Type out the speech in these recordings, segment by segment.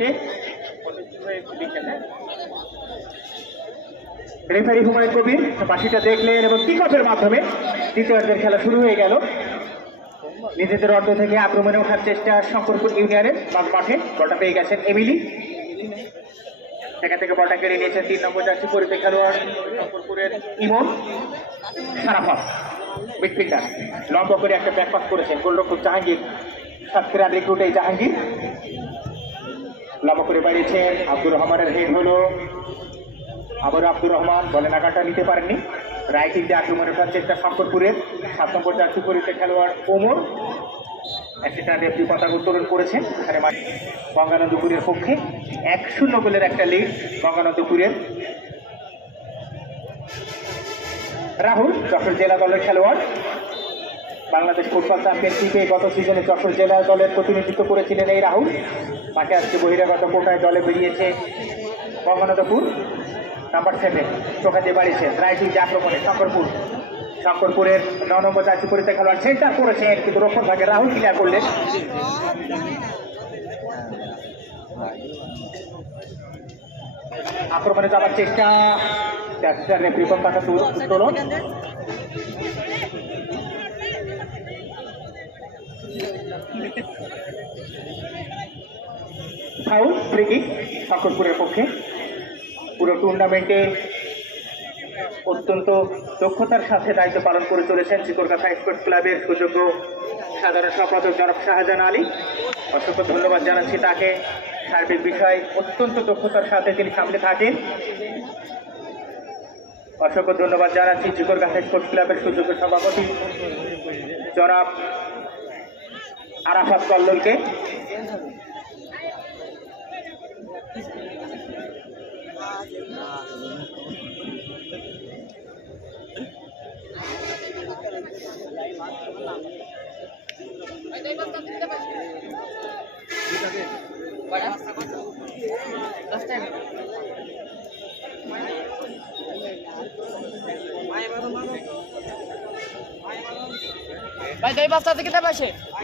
ওকে, referee Humayun Kabir বাঁশিটা দেখলেন এবং কিকঅফের মাধ্যমে দ্বিতীয়ার্ধের খেলা শুরু হয়ে গেল। নিজেদের অর্ধ থেকে আক্রমণে ওঠার চেষ্টা শঙ্করপুর ইউনিয়নের মাঠে। বলটা পেয়ে গেছেন এমিলি, সেখান থেকে বলটা কেড়ে নিয়েছেন 3 নম্বর জার্সি পরিতে খেলোয়াড় শঙ্করপুরের ইমন সারাফত। মিডফিল্ডার লম্বা করে একটা ব্যাক পাস করেছেন গোলরক্ষক জাহাঙ্গীর, সাতক্ষীরা রিক্রুট এই জাহাঙ্গীর লম্বা করে বাড়িয়েছেন। আব্দুর রহমানের হেড হলো, আবার আব্দুর রহমান বলেন আঘাতটা নিতে পারেননি। রাইটিং দিয়ে আক্রমণে ওঠার চেষ্টা শঙ্করপুরের 7 নম্বর জার্সি পরিতে খেলোয়াড় ওমর একটা রেফারি পতাকা উত্তোলন করেছেন। এখানে গঙ্গানন্দপুরের পক্ষে 1-0 গোলের একটা লিড গঙ্গানন্দপুরের। রাহুল যশোর জেলা দলের খেলোয়াড়, বাংলাদেশ ফুটবল চ্যাম্পিয়নশিপে গত সিজনে যশোর জেলা দলের প্রতিনিধিত্ব করেছিলেন এই রাহুল। মাঠে আজকে বহিরাগত কোটায় দলে বেরিয়েছে গঙ্গানন্দপুর। নাম্বার 7 চোখা দিয়ে বাড়িয়েছেন রাইটিং দিয়ে আক্রমণে শঙ্করপুরের 9 নম্বর জার্সি পরিতে খেলোয়াড় সেন্টার করেছেন, কিন্তু রক্ষণ ভাগে রাহুল ক্লিয়ার করলেন। আক্রমণে যাওয়ার চেষ্টা, রেফারি পতাকা উত্তোলন। ফাউল, ফ্রি কিক শঙ্করপুরের পক্ষে। পুরো টুর্নামেন্টে অত্যন্ত দক্ষতার সাথে দায়িত্ব পালন করে চলেছেন চিকরগাছা স্পোর্টস ক্লাবের সুযোগ্য সাধারণ সম্পাদক জনাব শাহজাহান আলী। অসংখ্য ধন্যবাদ জানাচ্ছি তাকে। সার্বিক বিষয় অত্যন্ত দক্ষতার সাথে তিনি সামনে থাকেন। অসংখ্য ধন্যবাদ জানাচ্ছি চিকরগাছা স্পোর্টস ক্লাবের সুযোগ্য সভাপতি জনাব আরাফাত কল্লোলকে।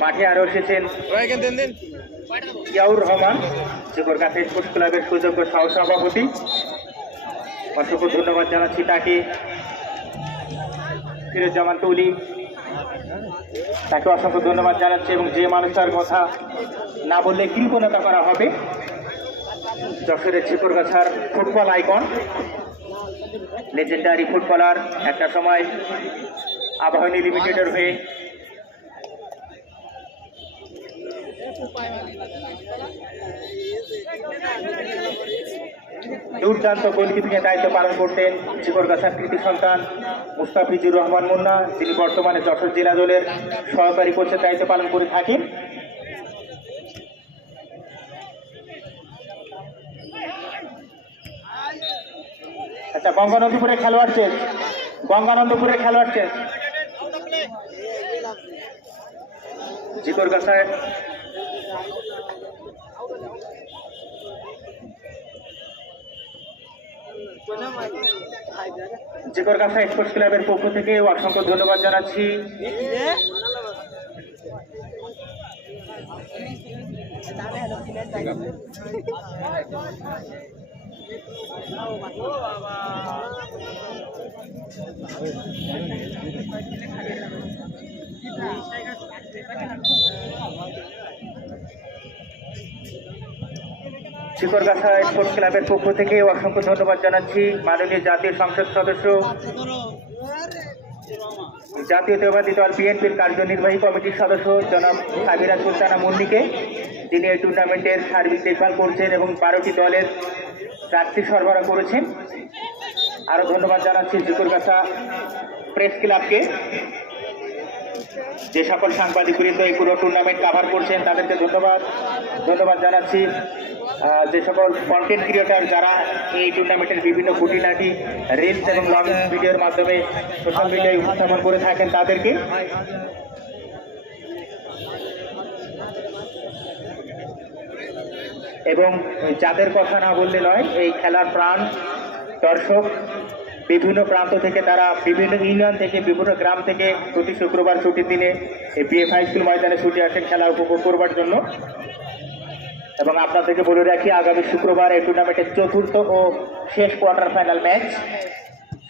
মাঠে আরো এসেছেন জিয়াউর রহমান, চিকরগাছা স্পোর্টস ক্লাবের সুযোগ্য সহসভাপতি। অসংখ্য ধন্যবাদ জানাচ্ছি তাকে। ফিরোজ্জামান তুলি, তাকে অসংখ্য ধন্যবাদ জানাচ্ছি। এবং যে মানুষটার কথা না বললে কৃপণতা করা হবে, যশোরের চিকরগাছার ফুটবল আইকন, লেজেন্ডারি ফুটবলার, একটা সময় আবাহনী লিমিটেডের হয়ে দুর্দান্ত গোলকিপিংয়ের দায়িত্ব পালন করতেন চিকরগাছার কৃতি সন্তান মুস্তাফিজুর রহমান মুন্না, যিনি বর্তমানে যশোর জেলা দলের সহকারী কোচের দায়িত্ব পালন করে থাকেন। আচ্ছা, গঙ্গানন্দপুরের খেলোয়াড় চেঞ্জ, গঙ্গানন্দপুরের খেলোয়াড় চেঞ্জ। চিকরগাছায় চিকরগাছা স্পোর্টস ক্লাবের পক্ষ থেকে অসংখ্য ধন্যবাদ জানাচ্ছি। চিকরগাছা স্পোর্টস ক্লাবের পক্ষ থেকে অসংখ্য ধন্যবাদ জানাচ্ছি মাননীয় জাতীয় সংসদ সদস্য, জাতীয়তাবাদী দল বিএনপির কার্যনির্বাহী কমিটির সদস্য জনাব সাবিরা সুলতানা মুন্নিকে, যিনি এই টুর্নামেন্টের সার্বিক দেখভাল করছেন এবং 12টি দলের প্রার্থী সরবরাহ করেছেন। আরও ধন্যবাদ জানাচ্ছি চিকরগাছা প্রেস ক্লাবকে, যে সকল সাংবাদিকবৃন্দ এই পুরো টুর্নামেন্ট কাভার করছেন তাদেরকে ধন্যবাদ জানাচ্ছি। যে সকল কন্টেন্ট ক্রিয়েটার যারা এই টুর্নামেন্টের বিভিন্ন খুঁটিনাটি রিলস এবং লং ভিডিওর মাধ্যমে সোশ্যাল মিডিয়ায় উপস্থাপন করে থাকেন তাদেরকে। এবং যাদের কথা না বললে নয়, এই খেলার প্রাণ দর্শক বিভিন্ন প্রান্ত থেকে, তারা বিভিন্ন ইউনিয়ন থেকে, বিভিন্ন গ্রাম থেকে প্রতি শুক্রবার ছুটির দিনে এই বিএফ হাই স্কুল ময়দানে ছুটে আসেন খেলা উপভোগ করবার জন্য। এবং আপনাদেরকে বলে রাখি আগামী শুক্রবার এই টুর্নামেন্টের চতুর্থ ও শেষ quarter final match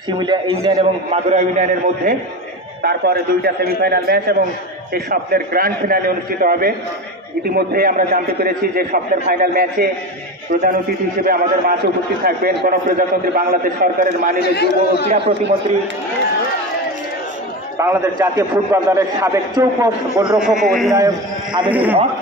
Shimulia union এবং মাগুরা ইউনিয়নের মধ্যে। তারপরে দুইটা সেমিফাইনাল ম্যাচ এবং এই স্বপ্নের গ্র্যান্ড ফিনালে অনুষ্ঠিত হবে। ইতিমধ্যে আমরা জানতে পেরেছি যে স্বপ্নের ফাইনাল ম্যাচে প্রধান অতিথি হিসেবে আমাদের মাঝে উপস্থিত থাকবেন গণপ্রজাতন্ত্রী বাংলাদেশ সরকারের মাননীয় যুব ও ক্রীড়া প্রতিমন্ত্রী, বাংলাদেশ জাতীয় ফুটবল দলের সাবেক চৌকস গোলরক্ষক ও অধিনায়ক আমিনুল হক।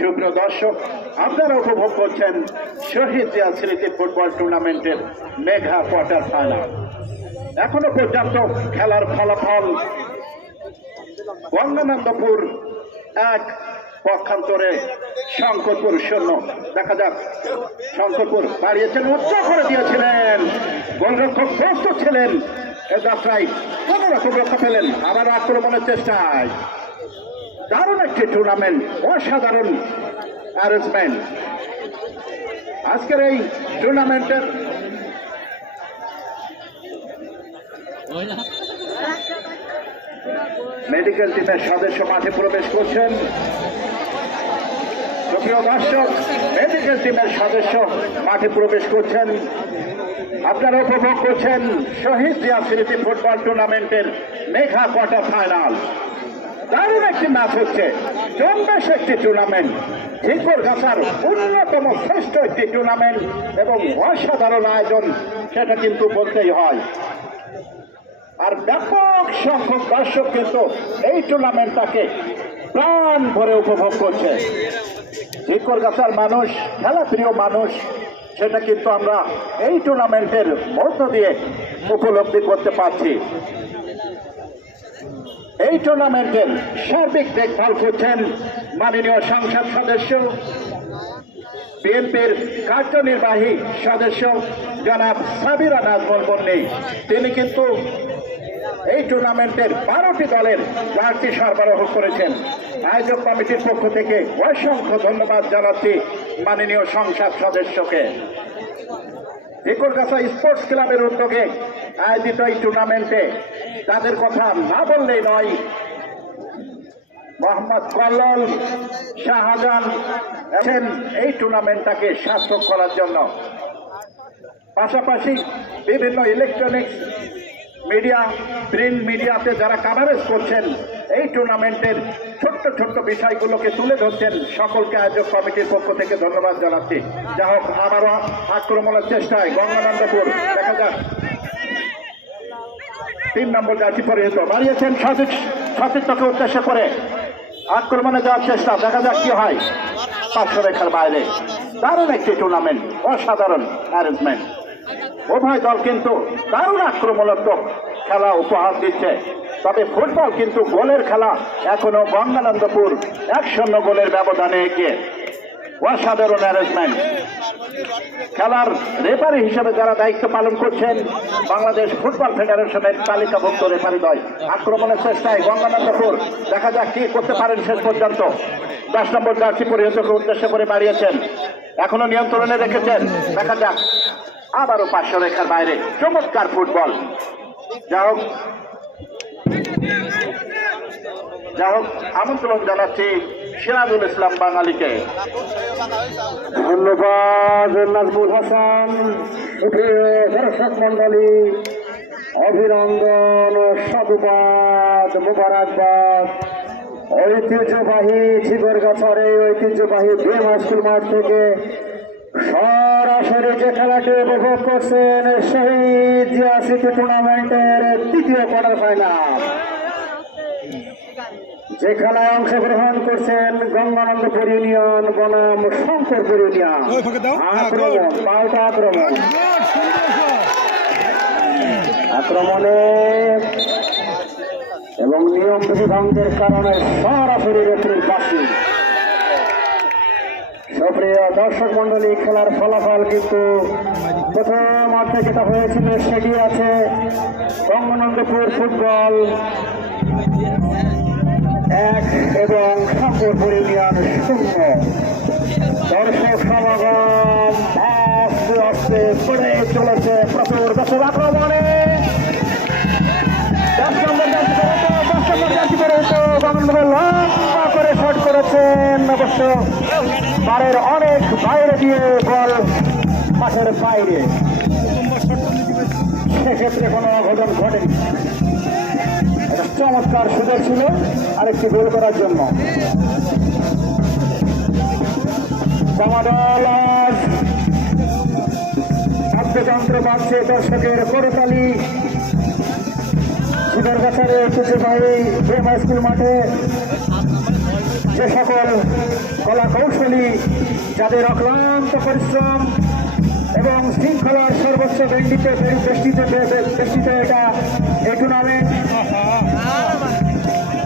সুপ্রিয় দর্শক, আপনারা উপভোগ করছেন শহীদ জিয়া স্মৃতি ফুটবল টুর্নামেন্টের মেঘা কোয়ার্টার ফাইনাল। এখনো পর্যন্ত খেলার ফলাফল গঙ্গানন্দপুর 1, পক্ষান্তরে শঙ্করপুর 0। দেখা যাক, শঙ্করপুর বাড়িয়েছেন, উচ্চ করে দিয়েছিলেন, গোলরক্ষক প্রস্তুত ছিলেন, এ যাত্রায় কোন রকম রক্ষা পেলেন, আবার আক্রমণের চেষ্টায়। দারুণ একটি টুর্নামেন্ট, অসাধারণ অ্যারেঞ্জমেন্ট। আজকের এই টুর্নামেন্টের মেডিকেল টিমের সদস্য মাঠে প্রবেশ করছেন। সুপ্রিয় দর্শক, মেডিকেল টিমের সদস্য মাঠে প্রবেশ করছেন। আপনারা উপভোগ করছেন শহীদ জিয়া স্মৃতি ফুটবল টুর্নামেন্টের মেঘা কোয়ার্টার ফাইনাল। দারুণ একটি ম্যাচ হচ্ছে, জম্বেশ একটি টুর্নামেন্ট, ঝিকরগাছার অন্যতম শ্রেষ্ঠ একটি টুর্নামেন্ট এবং অসাধারণ আয়োজন, সেটা কিন্তু বলতেই হয়। আর ব্যাপক সংখ্যক দর্শক কিন্তু এই টুর্নামেন্টটাকে প্রাণ ভরে উপভোগ করছে। ঝিকরগাছার মানুষ, খেলাপ্রিয় মানুষ, সেটা কিন্তু আমরা এই টুর্নামেন্টের মধ্য দিয়ে উপলব্ধি করতে পারছি। এই টুর্নামেন্টের সার্বিক দেখভাল করছেন মাননীয় সংসদ সদস্য, বিএনপির কার্যনির্বাহী সদস্য জনাব সাবিরা নাজমুল মুন্নী। তিনি কিন্তু এই টুর্নামেন্টের 12টি দলের জার্সি সরবরাহ করেছেন। আয়োজক কমিটির পক্ষ থেকে অসংখ্য ধন্যবাদ জানাচ্ছি মাননীয় সংসদ সদস্যকে। ঝিকরগাছা স্পোর্টস ক্লাবের উদ্যোগে আয়োজিত এই টুর্নামেন্টে তাদের কথা না বললেই নয়। মোহাম্মদ কল্লোল, শাহজাহান আছেন এই টুর্নামেন্টটাকে সার্থক করার জন্য। পাশাপাশি বিভিন্ন ইলেকট্রনিক্স মিডিয়া, প্রিন্ট মিডিয়াতে যারা কাভারেজ করছেন এই টুর্নামেন্টের ছোট্ট ছোট্ট বিষয়গুলোকে তুলে ধরছেন, সকলকে আয়োজক কমিটির পক্ষ থেকে ধন্যবাদ জানাচ্ছি। যা হোক, আবারও আক্রমণের চেষ্টায় গঙ্গানন্দপুর। দেখা যাক, 3 নম্বর জার্সি পরিহিত বাড়িয়েছেন সতীর্থকে উদ্দেশ্য করে আক্রমণে যাওয়ার চেষ্টা। দেখা যাক কি হয়। 500 রেখার বাইরে দারুণ একটি টুর্নামেন্ট, অসাধারণ অ্যারেঞ্জমেন্ট। উভয় দল কিন্তু দারুণ আক্রমণাত্মক খেলা উপহার দিচ্ছে। তবে ফুটবল কিন্তু গোলের খেলা, এখনো গঙ্গানন্দপুর 1-0 গোলের ব্যবধানে এগিয়ে। অসাধারণ অ্যারেঞ্জমেন্ট। খেলার রেফারি হিসেবে যারা দায়িত্ব পালন করছেন বাংলাদেশ ফুটবল ফেডারেশনের তালিকাভুক্ত রেফারি দল। আক্রমণের চেষ্টায় গঙ্গানন্দপুর, দেখা যাক কি করতে পারেন শেষ পর্যন্ত। 10 নম্বর জার্সি পরিহিতকে উদ্দেশ্য করে বাড়িয়েছেন, এখনো নিয়ন্ত্রণে রেখেছেন। দেখা যাক, আবারও 500 রেখার বাইরে। চমৎকার ফুটবল। যা হোক, আমন্ত্রণ জানাচ্ছি সিরাজুল ইসলাম বাঙালিকে। ধন্যবাদ নাজমুল হাসান। দর্শক মন্ডলী, অভিনন্দন, সাধুবাদ, মুবারকবাদ। ঐতিহ্যবাহী ঝিকরগাছার এই ঐতিহ্যবাহী বিএম হাই স্কুল মাঠ থেকে সরাসরি যে খেলাটি উপভোগ করছেন শহীদ জিয়া স্মৃতি টুর্নামেন্টের 3য় কোয়ার্টার ফাইনাল, যে খেলায় অংশগ্রহণ করছেন গঙ্গানন্দপুর ইউনিয়ন বনাম শঙ্করপুর ইউনিয়ন। আক্রমণ, পাল্টা আক্রমণে এবং নিয়ম বিধিভঙ্গের কারণে সরাসরি রেফারির বাসি। সুপ্রিয় দর্শক মন্ডলী, খেলার ফলাফল কিন্তু প্রথম অর্ধে যেটা হয়েছিল সেটি আছে গঙ্গানন্দপুর ফুটবল 1 এবং শঙ্করপুর ইউনিয়ন 0। দর্শক সমাগম আস্তে আস্তে পড়ে চলেছে প্রচুর দর্শক আক্রমণে 10 নম্বর লম্বা করে শট করেছেন, অবশ্য বারের অনেক বাইরে দিয়ে বল মাঠের বাইরে, সেক্ষেত্রে কোনো অঘটন ঘটেনি। একটা চমৎকার সুযোগ ছিল আরেকটি গোল করার জন্য। বাদ্যযন্ত্র বাজছে, দর্শকের করতালি। শিবরগাছার ঐতিহ্যবাহী প্রেম হাই স্কুল মাঠে যে সকল কলা কৌশলী, যাদের অক্লান্ত পরিশ্রম এবং শৃঙ্খলার সর্বোচ্চ বেষ্টিত এটা এই টুর্নামেন্ট,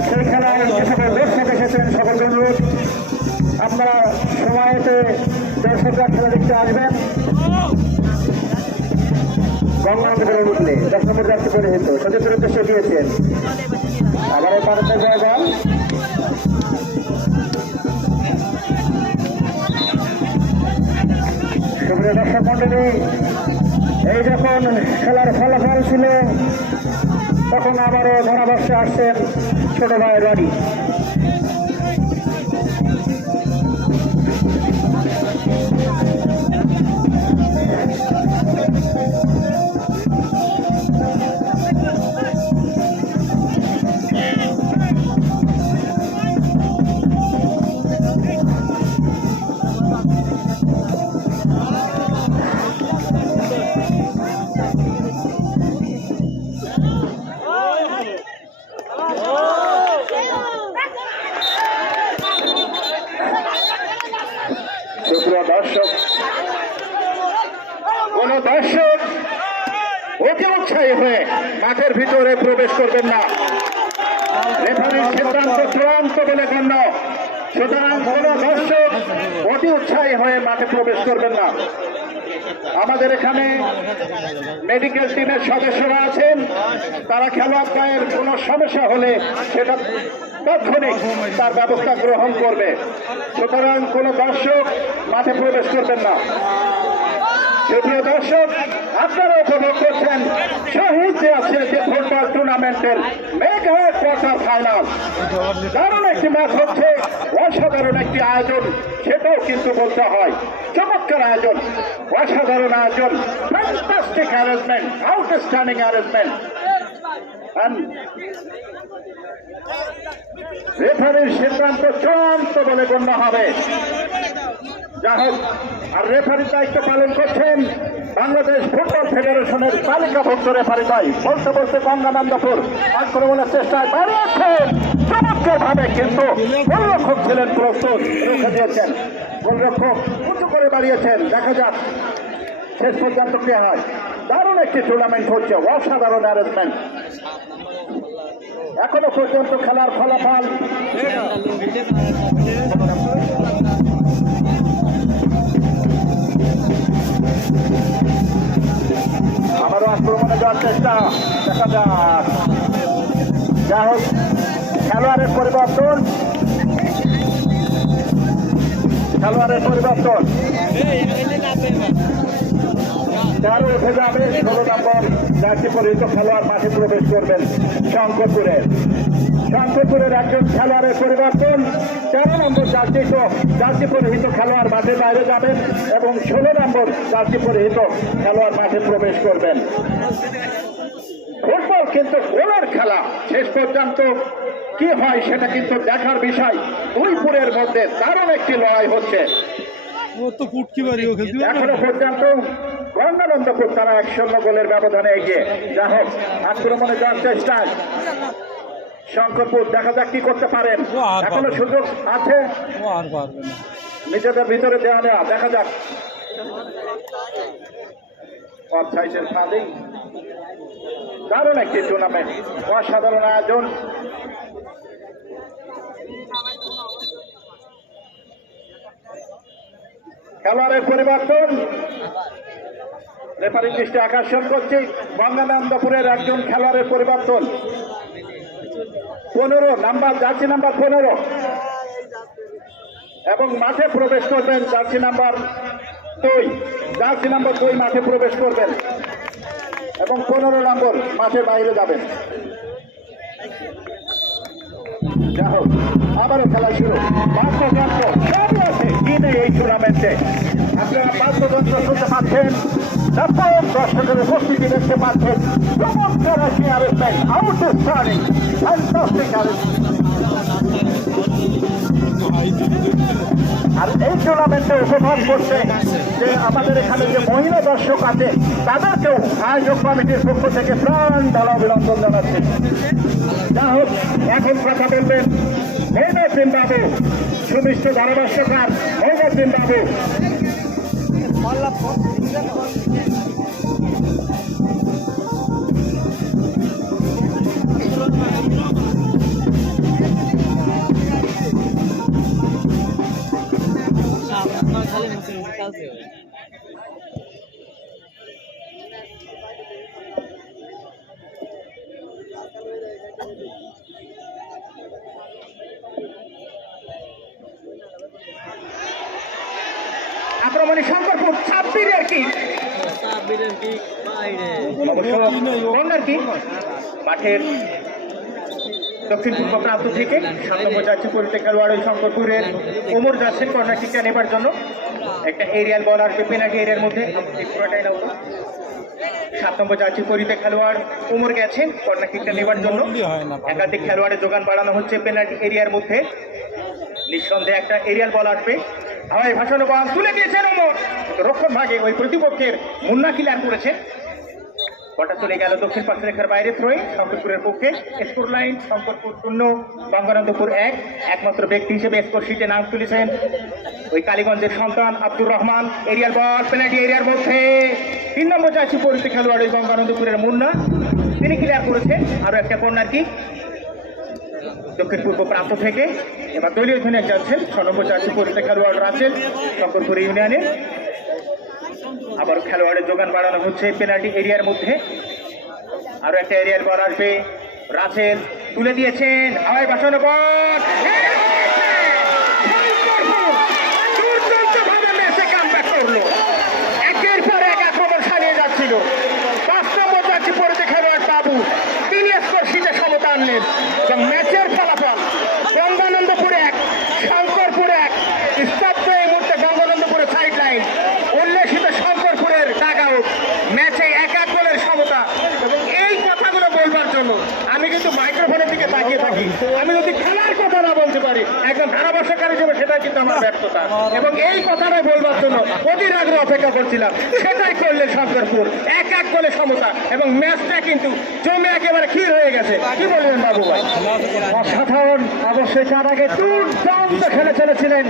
সেই খেলায় যে সকল দর্শক এসেছেন সকলকে অনুরোধ আপনারা সময়তে দর্শকরা খেলা দেখতে আসবেন। গঙ্গানন্দপুরের উঠলে 10 নম্বর যাত্রী পরিহিত সচেতন উদ্দেশ্যে দিয়েছেন। আবারও পারতে জায়গা সুপ্রিয় দর্শক মন্ডলী, এই যখন খেলার ফলাফল ছিল তখন আবারও ধারাভাষ্যে আসছেন ছোট ভাই রনি। কোন দর্শক অতি উৎসাহী হয়ে মাঠের ভিতরে প্রবেশ করবেন না, রেফারির সিদ্ধান্ত চূড়ান্ত বলে গণ্য। সুতরাং কোন দর্শক অতি উৎসাহী হয়ে মাঠে প্রবেশ করবেন না। আমাদের এখানে মেডিকেল টিমের সদস্যরা আছেন, তারা খেলোয়াড়দের কোনো সমস্যা হলে সেটা তাৎক্ষণিক তার ব্যবস্থা গ্রহণ করবে। সুতরাং কোনো দর্শক মাঠে প্রবেশ করবেন না। সুপ্রিয় দর্শক, আপনারা উপভোগ করছেন শহীদ আছে যে ফুটবল টুর্নামেন্টের মেগা কোয়ার্টার ফাইনাল। দারুণ একটি ম্যাচ হচ্ছে, অসাধারণ একটি আয়োজন, সেটাও কিন্তু বলতে হয়। চমৎকার আয়োজন, অসাধারণ আয়োজন, ফ্যান্টাস্টিক অ্যারেঞ্জমেন্ট, আউটস্ট্যান্ডিং অ্যারেঞ্জমেন্ট। রেফারির সিদ্ধান্ত চূড়ান্ত বলে গণ্য হবে। যা হোক, আর রেফারির দায়িত্ব পালন করছেন বাংলাদেশ ফুটবল ফেডারেশনের তালিকাভুক্ত রেফারি ভাই। বলতে বলতে গঙ্গানন্দপুর আক্রমণের চেষ্টায় বাড়িয়েছেন চমৎকার ভাবে, কিন্তু গোলরক্ষক ছিলেন প্রস্তুত, রুখে দিয়েছেন। গোলরক্ষক উঁচু করে বাড়িয়েছেন, দেখা যাক শেষ পর্যন্ত কি হয়। দারুণ একটি টুর্নামেন্ট হচ্ছে, অসাধারণ অ্যারেঞ্জমেন্ট। এখনো পর্যন্ত খেলার ফলাফল আবারও আক্রমণে যাওয়ার চেষ্টা, দেখা যাক। যা হোক, খেলোয়াড়ের পরিবর্তন, তেরো উঠে যাবে, 16 নম্বর জার্সি পরিহিত খেলোয়াড় মাঠে প্রবেশ করবেন শঙ্করপুরের একজন খেলোয়াড়ের পরিবর্তন। 13 নম্বর জার্সি পরিহিত খেলোয়াড় মাঠে বাইরে যাবেন এবং 16 নম্বর জার্সি পরিহিত খেলোয়াড় মাঠে প্রবেশ করবেন। ফুটবল কিন্তু গোলের খেলা, শেষ পর্যন্ত কি হয় সেটা কিন্তু দেখার বিষয়। দুই পুরের মধ্যে দারুণ একটি লড়াই হচ্ছে। এখনো পর্যন্ত গঙ্গানন্দপুর তারা 1-0 গোলের ব্যবধানে এগিয়ে। যা হোক, আক্রমণে যাওয়ার চেষ্টায় শঙ্করপুর, দেখা যাক কি করতে পারেন। এখনো সুযোগ আছে নিজেদের ভিতরে দেওয়া নেওয়া, দেখা যাক। অফসাইডের ফাঁদে দারুণ একটি টুর্নামেন্ট, অসাধারণ আয়োজন। খেলোয়াড়ের পরিবর্তন, রেফারি দৃষ্টি আকর্ষণ করছি গঙ্গানন্দপুরের একজন খেলোয়াড়ের পরিবর্তন 15 নাম্বার জার্সি নাম্বার 15 এবং মাঠে প্রবেশ করবেন জার্সি নাম্বার 2 মাঠে প্রবেশ করবেন এবং 15 নম্বর মাঠে বাইরে যাবেন। যা হোক আবারও খেলা শুরু। বাদ্যযন্ত্র সবই আছে কি নেই এই টুর্নামেন্টে। আপনারা বাদ্যযন্ত্র শুনতে পাচ্ছেন, ব্যাপক দর্শকের উপস্থিতি দেখতে পাচ্ছেন। চমৎকার একটি আরেকটাই আউটস্ট্যান্ডিং ফ্যান্টাস্টিক আর এই টুর্নামেন্টে উপভোগ করছে যে আমাদের এখানে যে মহিলা দর্শক আছে তাদেরকেও আয়োজক কমিটির পক্ষ থেকে প্রাণ ঢালা অভিনন্দন জানাচ্ছে। যা হোক এখন কথা বলবেন মহিউদ্দিন বাবু, সুমিষ্ট ধারাভাষ্যকার মহিউদ্দিন বাবু। খালি মুসলিম কালকে আক্রমণে শঙ্করপুর 26 আর কি সাবিরের কি বাইরে অবশ্য কর্নার কি মাঠের দক্ষিণ পূর্ব প্রান্ত থেকে 7 নম্বর যাচ্ছে পরিতে খেলোয়াড় ওই শঙ্করপুরের ওমর যাচ্ছেন কর্নার কিকটা নেবার জন্য। একটা এরিয়াল বল আসবে পেনাল্টি এরিয়ার মধ্যে, পুরোটাই না 7 নম্বর যাচ্ছে পরিতে খেলোয়াড় ওমর গেছেন কর্নার কিকটা নেবার জন্য। একাধিক খেলোয়াড়ের যোগান বাড়ানো হচ্ছে পেনাল্টি এরিয়ার মধ্যে। নিঃসন্দেহে একটা এরিয়াল বল আসবে, হাওয়ায় ভাসানো বল তুলে দিয়েছেন ওমর, রক্ষণ ভাগে ওই প্রতিপক্ষের মুন্না ক্লিয়ার করেছেন। বলটা চলে গেল দক্ষিণ পাশ রেখার বাইরে, থ্রোয়িং শঙ্করপুরের পক্ষে। Score line Shankarpur 0 Ganganandapur 1। একমাত্র ব্যক্তি হিসেবে স্কোর শিটে নাম তুলেছেন ওই কালীগঞ্জের সন্তান আব্দুর রহমান। এরিয়াল বল পেনাল্টি এরিয়ার মধ্যে 3 নম্বর চাচ্ছি পরিচিত খেলোয়াড় ওই গঙ্গানন্দপুরের মুন্না, তিনি ক্লিয়ার করেছেন। আরো একটা কর্নার কি দক্ষিণ পূর্ব প্রান্ত থেকে। এবার দলীয় জন্য যাচ্ছেন 6 নম্বর চাচ্ছি পরিচিত খেলোয়াড় রাসেল শঙ্করপুর ইউনিয়নে। আবার খেলোয়াড়ের যোগান বাড়ানো হচ্ছে পেনাল্টি এরিয়ার মধ্যে। আরো একটা এরিয়ার বল আসবে, রাসেল তুলে দিয়েছেন, হাওয়ায় ভাসানো বল দুর্দান্তভাবে ম্যাচে কামব্যাক করলো। একের পর এক আক্রমণ চালিয়ে যাচ্ছিল। 5 নম্বর যাচ্ছে পরিচিত খেলোয়াড় বাবু, তিনি স্কোর শিটে সমতা আনলেন এবং ম্যাচের ফলাফল গঙ্গানন্দপুর 1 শঙ্করপুর 1। স্তব্ধ এই মুহূর্তে গঙ্গানন্দপুরের সাইড লাইন, উল্লেখিত শঙ্করপুরের টাগ আউট। ম্যাচে 1-1 গোলের সমতা। এবং এই কথাগুলো বলবার জন্য আমি কিন্তু মাইক্রোফোনের দিকে তাকিয়ে থাকি। আমি যদি খেলার কথা না বলতে পারি একজন ধারাভাষ্যকার হিসেবে সেটা কিন্তু আমার ব্যর্থতা। এবং এই কথাটাই বলবার জন্য অধীর আগ্রহ অপেক্ষা করছিলাম, সেটাই করলেন শঙ্করপুর। 1-1 গোলে সমতা এবং ম্যাচটা কিন্তু জমে একেবারে ক্ষীর হয়ে গেছে। কি বলবেন বাবু ভাই? অসাধারণ, অবশ্যই তার আগে দুর্দান্ত খেলে চলেছিলেন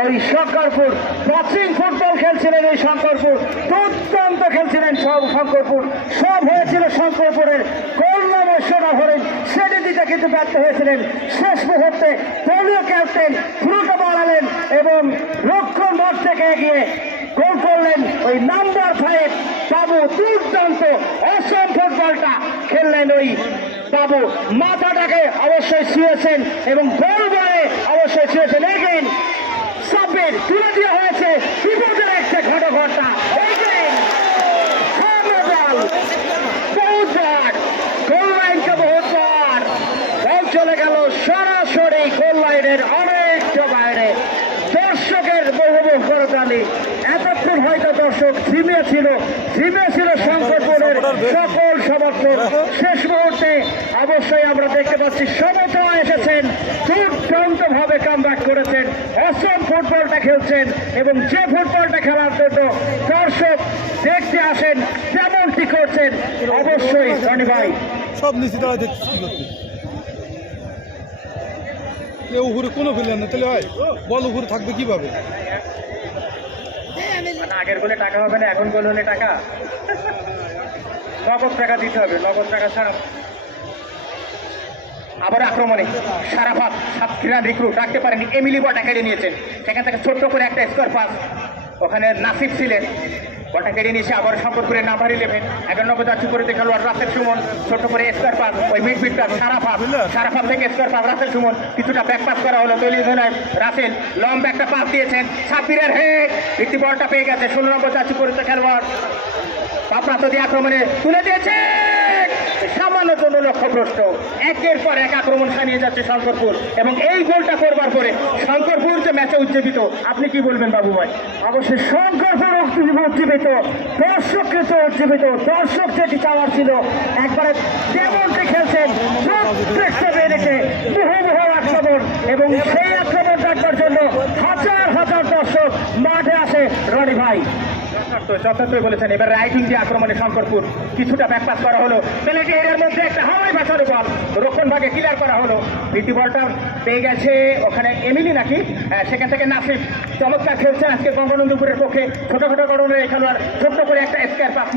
ওই শঙ্করপুর। প্রাচীন ফুটবল খেলছিলেন ওই শঙ্করপুর, দুর্দান্ত খেলছিলেন সব শঙ্করপুর। সব হয়েছিল শঙ্করপুরের, গোল নামের সোনা হরেন সেটি দিতে কিন্তু ব্যর্থ হয়েছিলেন। শেষ মুহূর্তে দলীয় ক্যাপ্টেন দ্রুত বাড়ালেন এবং রক্ষণ মাঠ থেকে এগিয়ে গোল করলেন ওই নাম্বার 5 বাবু। দুর্দান্ত অসম ফুটবলটা খেললেন ওই বাবু। মাথাটাকে অবশ্যই ছুঁয়েছেন এবং গোল বলে অবশ্যই ছুঁয়েছেন। এগেন সাব্বির তুলে দেওয়া হয়েছে, বিপদের একটা ঘটঘটা। গোল লাইনকে বহুবার বল চলে গেল সরাসরি গোল লাইনের অনেকটা বাইরে। দর্শকের বহু করতালি, এতক্ষণ হয়তো দর্শক ঝিমিয়েছিল শঙ্করপুরের সকল সমর্থক। শেষ মুহূর্তে অবশ্যই আমরা দেখতে পাচ্ছি সমতা এসেছেন, দুর্দান্ত ভাবে কামব্যাক করেছেন, অসম ফুটবলটা খেলছেন এবং যে ফুটবলটা খেলার জন্য দর্শক দেখতে আসেন তেমনটি করছেন। অবশ্যই রনি ভাই সব নিচে দাঁড়ায় দেখছিস কি করতে উপরে কোনো ফেললেন না, তাহলে হয় বল উপরে থাকবে কিভাবে? আগের গোলে টাকা হবে না, এখন গোল হলে টাকা, নগদ টাকা দিতে হবে, নগদ টাকা ছাড়া। আবার আক্রমণে সারাফাত সাতক্ষীরা রিক্রুট রাখতে পারেনি, এমিলি বলটা কেড়ে নিয়েছেন। সেখান থেকে ছোট্ট করে একটা স্কোয়ার পাস, ওখানে নাসিব ছিলেন, বলটা কেড়ে নিয়েছে আবার শঙ্করপুরের নাম্বার 11 11 নম্বর যাচ্ছি করে খেলোয়াড় রাসেল সুমন ছোট করে স্কোয়ার পাস ওই মিডফিল্ডটা সারাফাত থেকে স্কোয়ার পাস রাসেল সুমন কিছুটা ব্যাক পাস করা হলো তৈরি ধনায় রাসেল লম্বা একটা পাস দিয়েছেন সাব্বিরের হেড ভিত্তি বলটা পেয়ে গেছে 16 নম্বর যাচ্ছি করে খেলোয়াড় পাপড়া তো দিয়ে আক্রমণে তুলে দিয়েছে সামান্য জন্য লক্ষ্যভ্রষ্ট একের পর এক আক্রমণ সানিয়ে যাচ্ছে শঙ্করপুর এবং এই গোলটা করবার পরে শঙ্করপুর যে ম্যাচে উজ্জীবিত আপনি কি বলবেন বাবু ভাই? অবশ্যই শঙ্করপুর উজ্জীবিত দর্শককৃত উজ্জীবিত দর্শক যেটি চাওয়ার ছিল একবারে যেমনটি খেলছেন প্রত্যেকটা রেখে মুহুমুহু আক্রমণ এবং সেই আক্রমণ রাখবার জন্য হাজার হাজার দর্শক মাঠে আসে রনি ভাই। যথার্থই বলেছেন এবার রাইটিং দিয়ে আক্রমণে শঙ্করপুর কিছুটা ব্যাকপাস করা হলো পেনাল্টি এরিয়ার মধ্যে একটা হাওয়াই ভাষার বল রক্ষণ ভাগে ক্লিয়ার করা হলো প্রীতি বলটা পেয়ে গেছে ওখানে এমিলি নাকি সেখান থেকে নাসিফ চমৎকার খেলছেন আজকে বঙ্গবন্ধুপুরের পক্ষে ছোটখাটো গঠনের এই খেলোয়াড় ছোট্ট করে একটা স্কোয়ার পাস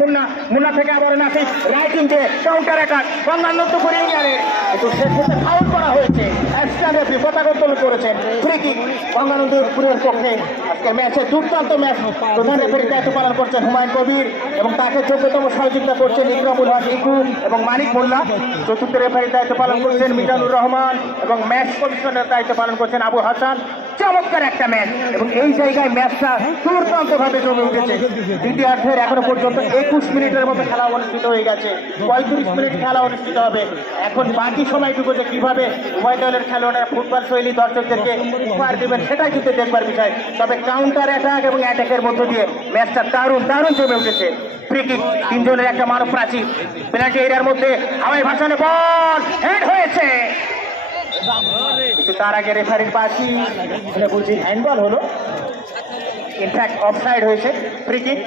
মুন্না থেকে আবার নাসিফ রাইটিং দিয়ে কাউন্টার অ্যাটাক বঙ্গবন্ধুপুর ইউনিয়নের কিন্তু শেষ পর্যন্ত ফাউল করা হয়েছে স্ট্যান্ডার্ড পতাকা উত্তোলন করেছেন ফ্রি কিক বঙ্গবন্ধুপুরের পক্ষে আজকে ম্যাচে দুর্দান্ত ম্যাচ প্রধান রেফারির দায়িত্ব পালন করছেন হুমায়ুন কবির এবং তাকে যোগ্যতম সহযোগিতা করছেন ইকরামুল হক ইকু এবং মানিক মোল্লা চতুর্থ রেফারির দায়িত্ব পালন করছেন মিজানুর রহমান এবং ম্যাচ কমিশনের দায়িত্ব পালন করছেন আবু হাসান চমৎকার একটা ম্যাচ এবং এই জায়গায় ম্যাচটা দুর্দান্ত ভাবে জমে উঠেছে দ্বিতীয়ার্ধের এখনো পর্যন্ত 21 মিনিটের মতো খেলা অনুষ্ঠিত হয়ে গেছে 35 মিনিট খেলা অনুষ্ঠিত হবে এখন বাকি সময়টুকু যে কিভাবে উভয় দলের খেলোয়াড়রা ফুটবল শৈলী দর্শকদেরকে উপহার দেবেন সেটাই কিন্তু দেখবার বিষয় তবে কাউন্টার অ্যাটাক এবং অ্যাটাকের মধ্য দিয়ে ম্যাচটা দারুণ জমে উঠেছে ফ্রি কিক তিনজনের একটা মানব প্রাচীর পেনাল্টি এরিয়ার মধ্যে হাওয়াই ভাষণে বল হেড হয়েছে কিন্তু তার আগে রেফারির পাশি বুঝি হ্যান্ডবল হলো ইনফ্যাক্ট অফসাইড হয়েছে ফ্রি কিক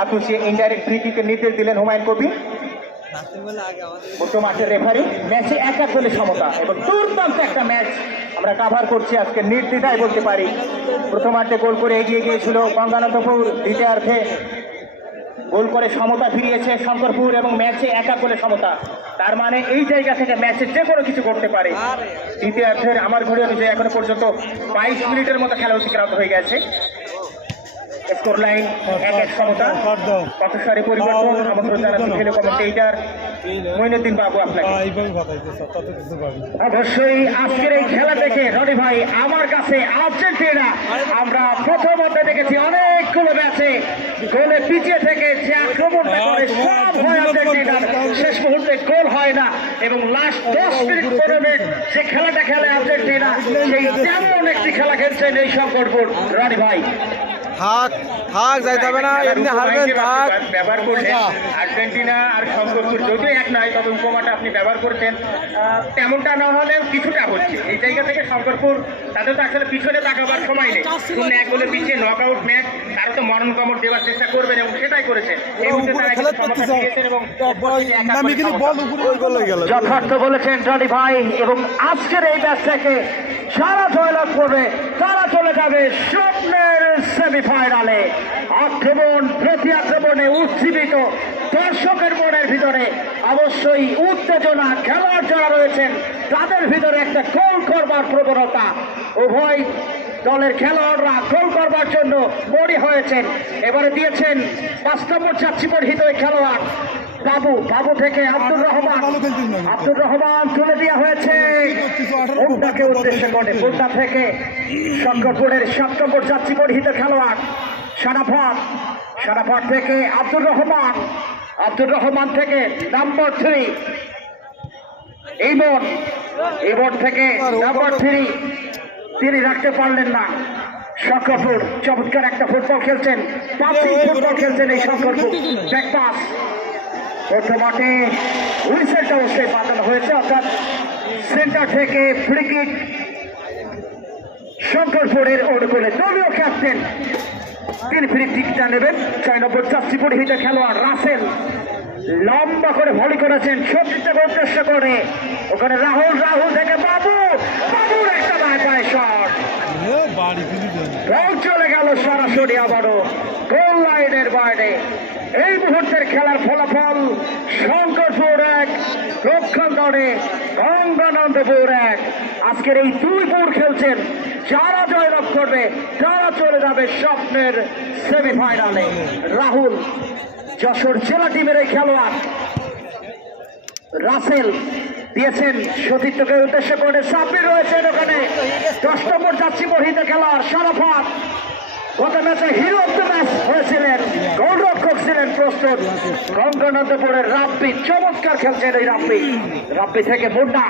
আতুষি ইনডাইরেক্ট ফ্রি কিকের নির্দেশ দিলেন হুমায়ুন কবির বর্তমান মাঠের রেফারি ম্যাচে একা গোলে সমতা এবং দুর্দান্ত একটা ম্যাচ আমরা কাভার করছি আজকে নির্দ্বিধায় বলতে পারি প্রথমার্ধে গোল করে এগিয়ে গিয়েছিল বঙ্গানন্দপুর দ্বিতীয়ার্ধে গোল করে সমতা ফিরিয়েছে শঙ্করপুর এবং ম্যাচে একা গোলে সমতা তার মানে এই জায়গা থেকে ম্যাচে যে কোনো কিছু করতে পারে দ্বিতীয়ার্ধের আমার ঘড়ি অনুযায়ী এখনো পর্যন্ত 22 মিনিটের মতো খেলা অতিক্রান্ত হয়ে গেছে স্কোর লাইন 1-1 সমতা প্রফেসরে পরিবর্তন আমন্ত্রণ জানাচ্ছি খেলো কমেন্টেটর মঈনুদ্দিন বাবু আপনাকে অবশ্যই আজকের এই খেলা দেখে রনি ভাই আমার কাছে আর্জেন্টিনা আমরা প্রথমার্ধে দেখেছি অনেকগুলো ম্যাচে গোলে পিছিয়ে থেকে যে আক্রমণটা করে সব হয় আর্জেন্টিনার শেষ মুহূর্তে গোল হয় না এবং লাস্ট 10 মিনিট 15 মিনিট যে খেলাটা খেলে আর্জেন্টিনা সেই তেমন একটি খেলা খেলছেন এই শঙ্করপুর রনি ভাই থাক যাইতে হবে না এমনি হারবেন থাক ব্যবহার করছেন আর্জেন্টিনা আর শঙ্করপুর যদিও এক নয় তবে উপমাটা আপনি ব্যবহার করছেন তেমনটা না হলেও কিছুটা হচ্ছে এই জায়গা থেকে শঙ্করপুর তাদের তো আসলে পিছনে তাকাবার সময় নেই শূন্য এক গোলে পিছিয়ে নক আউট ম্যাচ তারা তো মরণ কামড় দেওয়ার চেষ্টা করবেন এবং সেটাই করেছে এই মুহূর্তে তারা একটু সমতা পেয়েছেন এবং যথার্থ বলেছেন রনি ভাই এবং আজকের এই ম্যাচ থেকে সারা জয়লাভ করবে তারা চলে যাবে স্বপ্নের সেমিফাইনালে আক্রমণ প্রতি আক্রমণে উজ্জীবিত দর্শকের মনের ভিতরে অবশ্যই উত্তেজনা খেলোয়াড় যারা রয়েছেন তাদের ভিতরে একটা গোল করবার প্রবণতা উভয় দলের খেলোয়াড়রা গোল করবার জন্য মরি হয়েছেন এবারে দিয়েছেন 5 নম্বর যাচ্ছি পরিহিত খেলোয়াড় বাবু থেকে আব্দুর রহমান তুলে দেওয়া হয়েছে ওটাকে উদ্দেশ্য করে কোটা থেকে শঙ্করপুরের 7 নম্বর যাত্রী পরিহিত খেলোয়াড় সারাফাট থেকে আব্দুর রহমান থেকে নাম্বার 3 ইমন থেকে নাম্বার 3 তিনি রাখতে পারলেন না শঙ্করপুর চমৎকার একটা ফুটবল খেলছেন ফুটবল খেলছেন এই শঙ্করপুর ব্যাকপাস প্রথমার্ধে হুইসেলটা অবশ্যই বাজানো হয়েছে অর্থাৎ সেন্টার থেকে ফ্রি কিক শঙ্করপুরের অনুকূলে দলীয় ক্যাপ্টেন তিনি ফ্রি কিকটা নেবেন 6 নম্বর যাত্রী পরিহিত খেলোয়াড় রাসেল লম্বা করে ভলি করেছেন সত্যিটাকে উদ্দেশ্য করে ওখানে রাহুল থেকে বাবুর একটা পায় শট বল চলে গেল সরাসরি আবারও গোল লাইনের বাইরে এই মুহূর্তের খেলার ফলাফল শঙ্করপুর 1 প্রক্ষান্তরে গঙ্গানন্দপুর 1। আজকের এই 2 পুর খেলছেন, যারা জয়লাভ করবে তারা চলে যাবে স্বপ্নের সেমিফাইনালে। রাহুল যশোর জেলা টিমের এই খেলোয়াড় রাসেল দিয়েছেন সতীর্থকে উদ্দেশ্য করে, সাব্বির রয়েছেন ওখানে। 10 নম্বর যাচ্ছি মহিলা খেলোয়াড় শারাফাত, গত ম্যাচে হিরো অফ দ্য ম্যাচ হয়েছিলেন, গোলরক্ষক ছিলেন প্রস্তুত। গঙ্গানন্দপুরের রাব্বি চমৎকার খেলছেন এই রাব্বি থেকে মুন্ডা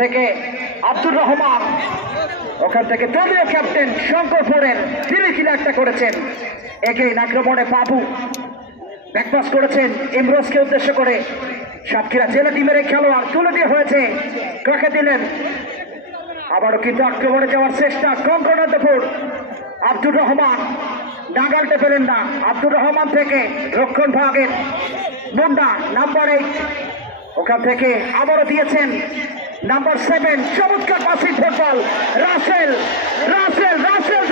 থেকে আব্দুর রহমান, ওখান থেকে দলীয় ক্যাপ্টেন শঙ্করপুরের তিনি ক্লিয়ারটা করেছেন। এগেইন আক্রমণে বাবু ব্যাকপাস করেছেন ইমরোজকে উদ্দেশ্য করে। সাতক্ষীরা জেলা টিমের এই খেলোয়াড় তুলে দিয়ে হয়েছে, কাকে দিলেন? আবারও কিন্তু আক্রমণে যাওয়ার চেষ্টা গঙ্গানন্দপুর। আব্দুর রহমান নাগালতে পেলেন না, আব্দুর রহমান থেকে রক্ষণ ভাগের মুন্ডা নাম্বার 8, ওখান থেকে আবারও দিয়েছেন নাম্বার 7, চমৎকার পাসিং ফুটবল। রাসেল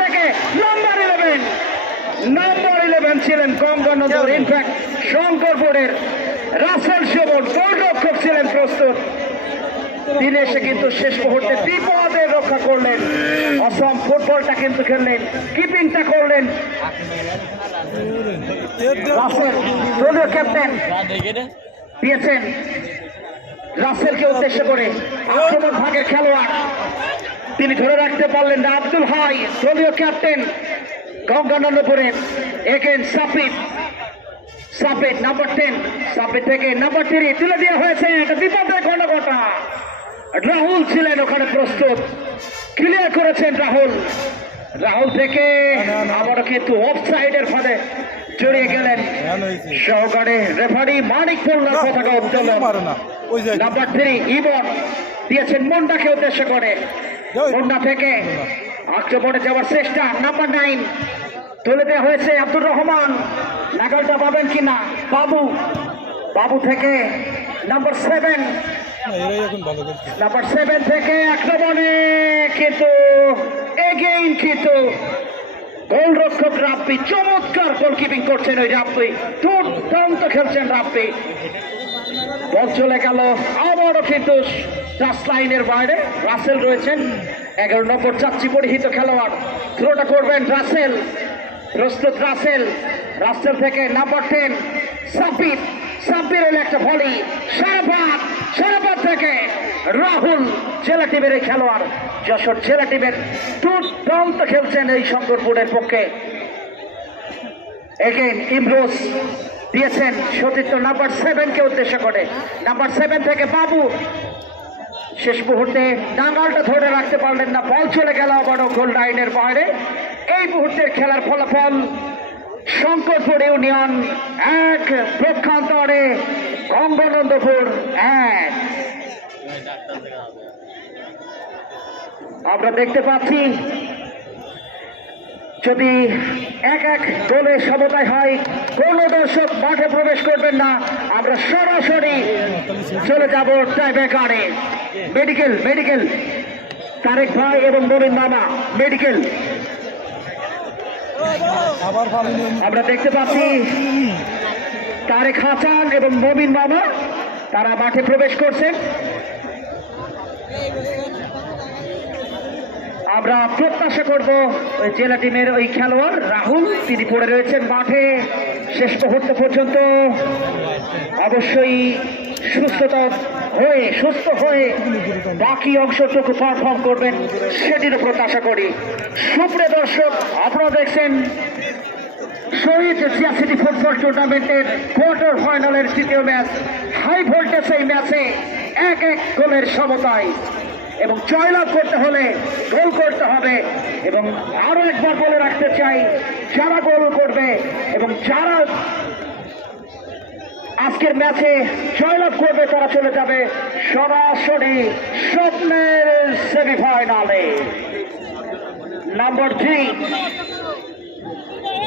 থেকে নাম্বার 11 ছিলেন গঙ্গানন্দপুর, ইনফ্যাক্ট শঙ্করপুরের রাসেল সেবন গোলরক্ষক ছিলেন প্রস্তুত। তিনি এসে কিন্তু শেষ মুহূর্তে বিপদে রক্ষা করলেন, অসম ফুটবলটা কিন্তু খেললেন, কিপিংটা করলেন। রাসেল দলীয় ক্যাপ্টেন দিয়েছেন রাসেলকে উদ্দেশ্য করে, আক্রমণ ভাগের খেলোয়াড় তিনি ধরে রাখতে পারলেন না। আব্দুল হাই দলীয় ক্যাপ্টেন গঙ্গানন্দপুরের। এগেন সাপিদ নাম্বার 10, সাপিদ থেকে নাম্বার 3 তুলে দেওয়া হয়েছে। এটা বিপদের ঘটা রাহুল ছিলেন ওখানে প্রস্তুত, ক্লিয়ার করেছেন রাহুল থেকে আবারও কিন্তু অফ সাইডের ফাঁদে জড়িয়ে গেলেন সহকারে রেফারি মানিক মোল্লার পতাকা উত্তোলন। নাম্বার 3 ইবন দিয়েছেন মুন্ডাকে উদ্দেশ্য করে, মুন্ডা থেকে আক্রমণে যাওয়ার চেষ্টা। নাম্বার 9 তুলে দেওয়া হয়েছে আব্দুর রহমান, নাগালটা পাবেন কিনা? বাবু থেকে নাম্বার 7 থেকে আক্রমণে কিন্তু গোলরক্ষক রাব্বি চমৎকার গোলকিপিং করছেন। ওই রাব্বি দুর্দান্ত খেলছেন রাব্বি। বল চলে গেল আবারও কিন্তু টাচ লাইনের বাইরে। রাসেল রয়েছেন 11 নম্বর যাচ্ছি পরিহিত খেলোয়াড়, থ্রোটা করবেন রাসেল, প্রস্তুত রাসেল থেকে নাম্বার 10 সাব্বির হলো একটা ভলি। শারাফাত থেকে রাহুল জেলা টিমের এই খেলোয়াড়, যশোর জেলা টিমের দুর্দান্ত খেলছেন এই শঙ্করপুরের পক্ষে। এগেইন ইমরোজ দিয়েছেন সতীর্থ নাম্বার 7কে উদ্দেশ্য করে, নাম্বার 7 থেকে বাবু শেষ মুহূর্তে নাগালটা ধরে রাখতে পারলেন না, বল চলে গেল আবারও গোল লাইনের বাইরে। এই মুহূর্তের খেলার ফলাফল শঙ্করপুর ইউনিয়ন 1, প্রক্ষান্তরে গঙ্গানন্দপুর 1। আমরা দেখতে পাচ্ছি যদি 1-1 গোলে সমতায় হয়, কোন দর্শক মাঠে প্রবেশ করবেন না, আমরা সরাসরি চলে যাব টাইব্রেকারে। মেডিকেল তারেক ভাই এবং নবীন মামা মেডিকেল। আমরা দেখতে পাচ্ছি তারেক হাসান এবং নবীন মামা তারা মাঠে প্রবেশ করছেন। আমরা প্রত্যাশা করব ওই জেলা টিমের ওই খেলোয়াড় রাহুল, তিনি পড়ে রয়েছেন মাঠে শেষ মুহূর্ত পর্যন্ত, অবশ্যই সুস্থ হয়ে বাকি অংশটুকু পারফর্ম করবেন সেটিরও প্রত্যাশা করি। সুপ্রিয় দর্শক, আপনারা দেখছেন শহীদ জিয়া সিটি ফুটবল টুর্নামেন্টের কোয়ার্টার ফাইনালের 3য় ম্যাচ। হাই ভোল্টেজ এই ম্যাচে 1-1 গোলের সমতায়, এবং জয়লাভ করতে হলে গোল করতে হবে। এবং আরো একবার বলে রাখতে চাই, যারা গোল করবে এবং যারা আজকের ম্যাচে জয়লাভ করবে তারা চলে যাবে সরাসরি স্বপ্নের সেমিফাইনালে। নাম্বার 3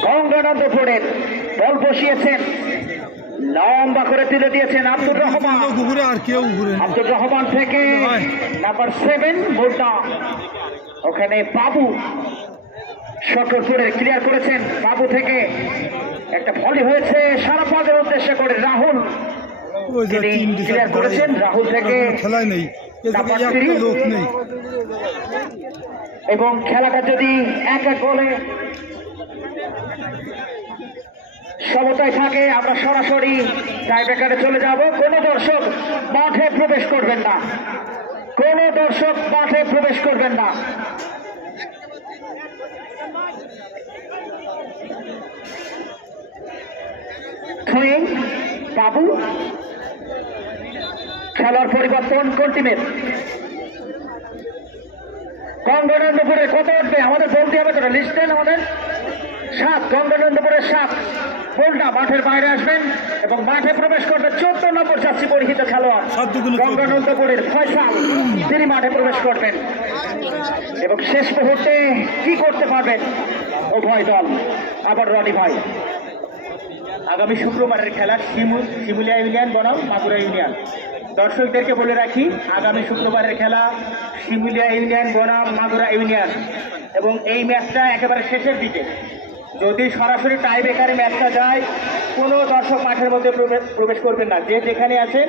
গঙ্গানন্দপুরের বল বসিয়েছেন, লম্বা করে তুলে দিয়েছেন আব্দুর রহমান থেকে নাম্বার 7 মুন্ডা, ওখানে বাবু শঙ্করপুরের ক্লিয়ার করেছেন। বাবু থেকে একটা ভলি হয়েছে শারাফাতের উদ্দেশ্য করে, রাহুল ওই যে তিনি তিন ক্লিয়ার করেছেন রাহুল থেকে খেলাই নেই এ নাম্বার জায়গায় একটা 3 লোক নেই এবং খেলাটা যদি এক গোলে সমতায় থাকে আমরা সরাসরি টাইব্রেকারে চলে যাব। কোনো দর্শক মাঠে প্রবেশ করবেন না, কোনো দর্শক মাঠে প্রবেশ করবেন না। থ্রোয়িং বাবু, খেলার পরিবর্তন কোন টিমের? গঙ্গানন্দপুরে কত উঠবে? আমাদের বলতে হবে তো, লিস্ট দেন আমাদের। 7, গঙ্গানন্দপুরের 7 বলটা মাঠের বাইরে আসবেন এবং মাঠে প্রবেশ করবে 14 নম্বর যাচ্ছি পরিহিত খেলোয়াড় 7 দুগুণে 14 গঙ্গানন্দপুরের ফয়সাল, তিনি মাঠে প্রবেশ করবেন এবং শেষ মুহূর্তে কি করতে পারবেন উভয় দল। আবার রনি ভাই, আগামী শুক্রবারের খেলা শিমুলিয়া ইউনিয়ন বনাম মাগুরা ইউনিয়ন। দর্শকদেরকে বলে রাখি, আগামী শুক্রবারের খেলা শিমুলিয়া ইউনিয়ন বনাম মাগুরা ইউনিয়ন এবং এই ম্যাচটা একেবারে শেষের দিকে। যদি সরাসরি টাই ব্রেকারে ম্যাচটা যায়, কোনো দর্শক মাঠের মধ্যে প্রবেশ করবেন না, যে যেখানে আছে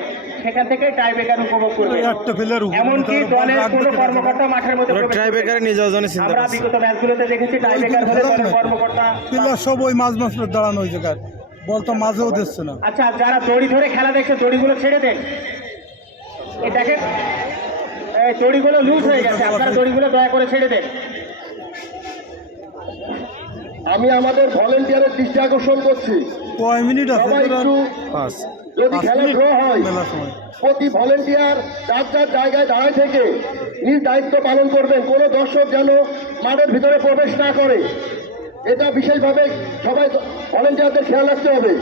সেখান থেকে টাই ব্রেকার উপভোগ করবে। একটা প্লেয়ার এমনকি দলের কোনো কর্মকর্তা মাঠের মধ্যে প্রবেশ করবে না। নিয়ে যাওয়ার জন্য চিন্তা আমরা করছি। বিগত ম্যাচগুলোতে দেখেছি টাই ব্রেকার হলে দলের কর্মকর্তা। প্লেয়ার সব ওই মাঝ দাঁড়ানো ওই জায়গায় বল তো মাঝেও দিচ্ছে না আচ্ছা, যারা দড়ি ধরে খেলা দেখছে দড়িগুলো ছেড়ে দেন। এই দেখেন, এই দড়িগুলো লুজ হয়ে গেছে, আপনারা দড়িগুলো দয়া করে ছেড়ে দেন। আমি আমাদের ভলেন্টিয়ারের দৃষ্টি আকর্ষণ করছি, কয় মিনিট আছে সবাই একটু যদি খেলা ড্র হয় মেলার সময় প্রতি ভলেন্টিয়ার যার যার জায়গায় দাঁড়ায় থেকে নিজ দায়িত্ব পালন করবেন। কোনো দর্শক যেন মাঠের ভিতরে প্রবেশ না করে, এটা বিশেষভাবে সবাই ভলেন্টিয়ারদের খেয়াল রাখতে হবে।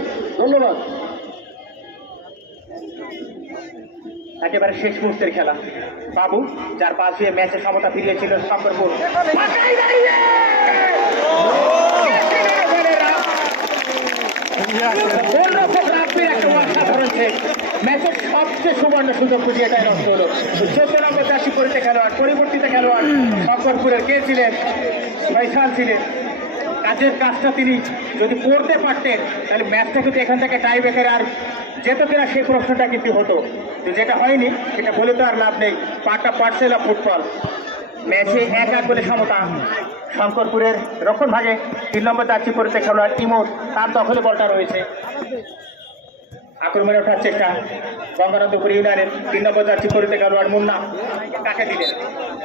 ধন্যবাদ। একেবারে শেষ মুহূর্তের খেলা। বাবু, যার পাশ দিয়ে ম্যাচে সমতা ফিরিয়েছিল শঙ্করপুর, ম্যাচের সবচেয়ে সুবর্ণ সুযোগ খুঁজে এটাই নষ্ট হলো। 14 নম্বর জার্সি পরিতে খেলোয়াড়, পরিবর্তিত খেলোয়াড় শঙ্করপুরের কে ছিলেন? ফয়সাল ছিলেন। কাজের কাজটা তিনি যদি করতে পারতেন তাহলে ম্যাচটা কিন্তু এখান থেকে টাই ব্রেকারে আর যেত কিনা সেই প্রশ্নটা কিন্তু হতো, তো যেটা হয়নি সেটা বলে তো আর লাভ নেই। পার্টটা পার্সেল অফ ফুটবল। ম্যাচে 1-1 বলে সমতা। শঙ্করপুরের রক্ষণ ভাগে 3 নম্বর জার্সি পরিতে খেলোয়াড় ইমোদ, তার দখলে বলটা রয়েছে। আক্রমণে ওঠার চেষ্টা গঙ্গানন্দপুর ইউনিয়নের 3 নম্বর জার্সি পরিতে খেলোয়াড় মুন্না, কাকে দিলেন?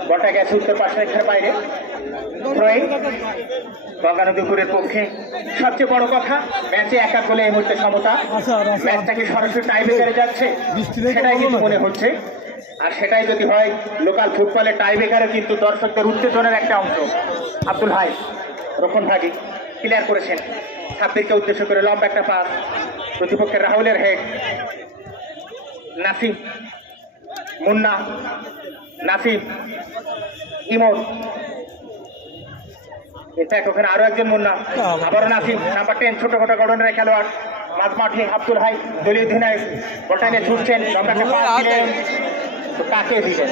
বলটা গেছে উত্তর পাশ রেখার বাইরে। থ্রোয়িং গঙ্গানন্দপুরের পক্ষে। সবচেয়ে বড় কথা, ম্যাচে 1-1 বলে এই মুহূর্তে সমতা। ম্যাচটাকে সরাসরি টাই ব্রেকারে যাচ্ছে সেটাই কিন্তু মনে হচ্ছে। আর সেটাই যদি হয়, লোকাল ফুটবলের টাই ব্রেকারে কিন্তু দর্শকদের উত্তেজনের একটা অংশ। আব্দুল হাই রক্ষণ ভাগী ক্লিয়ার করেছেন, সাব্বিরকে উদ্দেশ্য করে লম্বা একটা পাস, প্রতিপক্ষের রাহুলের হেড। নাসিম, মুন্না, নাসিম, ইমন, ইনফ্যাক্ট ওখানে আরো একজন মুন্না, আবারও নাসিম, নাম্বার 10 ছোটখাটো গঠনের খেলোয়াড়। মাঝ মাঠে আব্দুল হাই দলীয় অধিনায়ক, বলটা নিয়ে ছুটছেন, লম্বা একটা পাস দিলেন, তো কাকে দিলেন?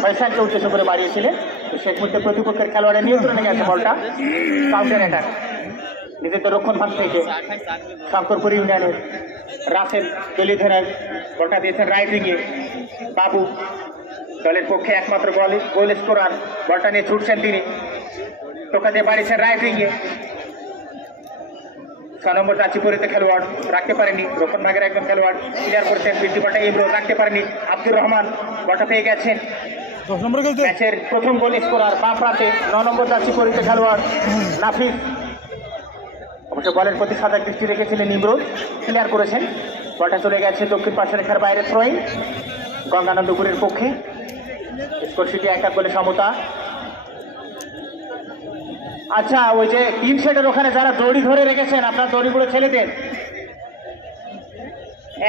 ফয়সালকে উদ্দেশ্য করে বাড়িয়েছিলেন, তো শেষ মুহূর্তে প্রতিপক্ষের খেলোয়াড়ের নিয়ন্ত্রণে গেছে বলটা। কাউন্টার অ্যাটাক নিজেদের রক্ষণ ভাগ থেকে শঙ্করপুর ইউনিয়নের রাসেল দলীয় অধিনায়ক, বলটা দিয়েছেন রাইট উইংয়ে। বাবু দলের পক্ষে একমাত্র গোল স্কোরার, বলটা নিয়ে ছুটছেন তিনি, টোকা দিয়ে বাড়িয়েছেন রাইট উইংয়ে। 6 নম্বর জার্সি পরিতে খেলোয়াড়, রাখতে পারেনি, রক্ষণ ভাগের একজন খেলোয়াড় ক্লিয়ার করেছেন, বৃদ্ধিপাটা ইমরোজ, রাখতে পারেনি। আব্দুর রহমান বলটা পেয়ে গেছেন। 10 নম্বর খেলতে ম্যাচের প্রথম গোল স্কোরার বাঁ প্রান্তে 9 নম্বর জার্সি পরিতে খেলোয়াড় নাফিস, অবশ্য বলের প্রতি সজাগ দৃষ্টি রেখেছিলেন ইমরোজ, ক্লিয়ার করেছেন, বলটা চলে গেছে দক্ষিণ পাশে রেখার বাইরে। থ্রোয়িং গঙ্গানন্দপুরের পক্ষে, স্কোর সিটি 1-1 বলে সমতা। আচ্ছা, ওই যে টিম সেটের ওখানে যারা দড়ি ধরে রেখেছেন, আপনার দড়িগুলো ছেড়ে দেন।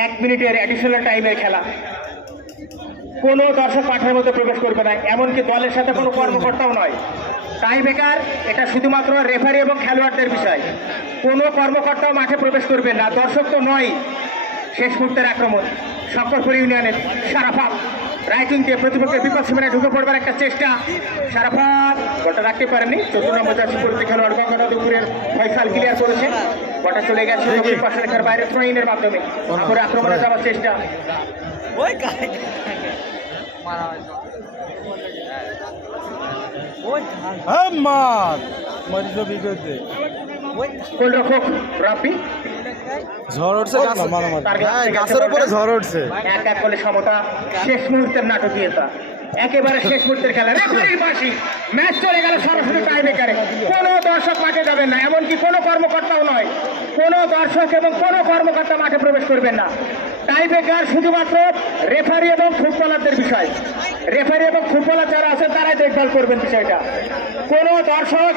1 মিনিটের অ্যাডিশনাল টাইমের খেলা, কোনো দর্শক মাঠের মধ্যে প্রবেশ করবে না, এমনকি দলের সাথে কোনো কর্মকর্তাও নয়। টাই ব্রেকার এটা শুধুমাত্র রেফারি এবং খেলোয়াড়দের বিষয়, কোনো কর্মকর্তাও মাঠে প্রবেশ করবে না, দর্শক তো নয়। শেষ মুহূর্তের আক্রমণ শঙ্করপুর ইউনিয়নের সারাফাত, রাইটিং দিয়ে প্রতিপক্ষের বিপদ সীমানায় ঢুকে পড়বার একটা চেষ্টা। সারাফাত বলটা রাখতে পারেনি, 14 নম্বর জার্সি পরিতে খেলোয়াড় গঙ্গানন্দপুরের ফয়সাল ক্লিয়ার করেছেন। বলটা চলে গেছে দক্ষিণ পাশের রেখার বাইরে থ্রোইনের মাধ্যমে আবার আক্রমণে যাওয়ার চেষ্টা। ওই কাই মারা হয়তো ওই হ্যাঁ মার মারি তো বিগত দে ওই গোলরক্ষক রাফি ঝড় উঠছে মারামারি গাছের উপরে ঝড় উঠছে এক এক গোলে সমতা, শেষ মুহূর্তের নাটকীয়তা, একেবারে শেষ মুহূর্তের খেলা। রেফারির বাঁশি, ম্যাচ চলে গেল সরাসরি টাই ব্রেকারে। কোনো দর্শক মাঠে যাবেন না, এমনকি কোনো কর্মকর্তাও নয়, কোনো দর্শক এবং কোনো কর্মকর্তা মাঠে প্রবেশ করবেন না। টাই ব্রেকার শুধুমাত্র রেফারি এবং ফুটবলারদের বিষয়। রেফারি এবং ফুটবলার যারা আছেন তারাই দেখভাল করবেন বিষয়টা। কোনো দর্শক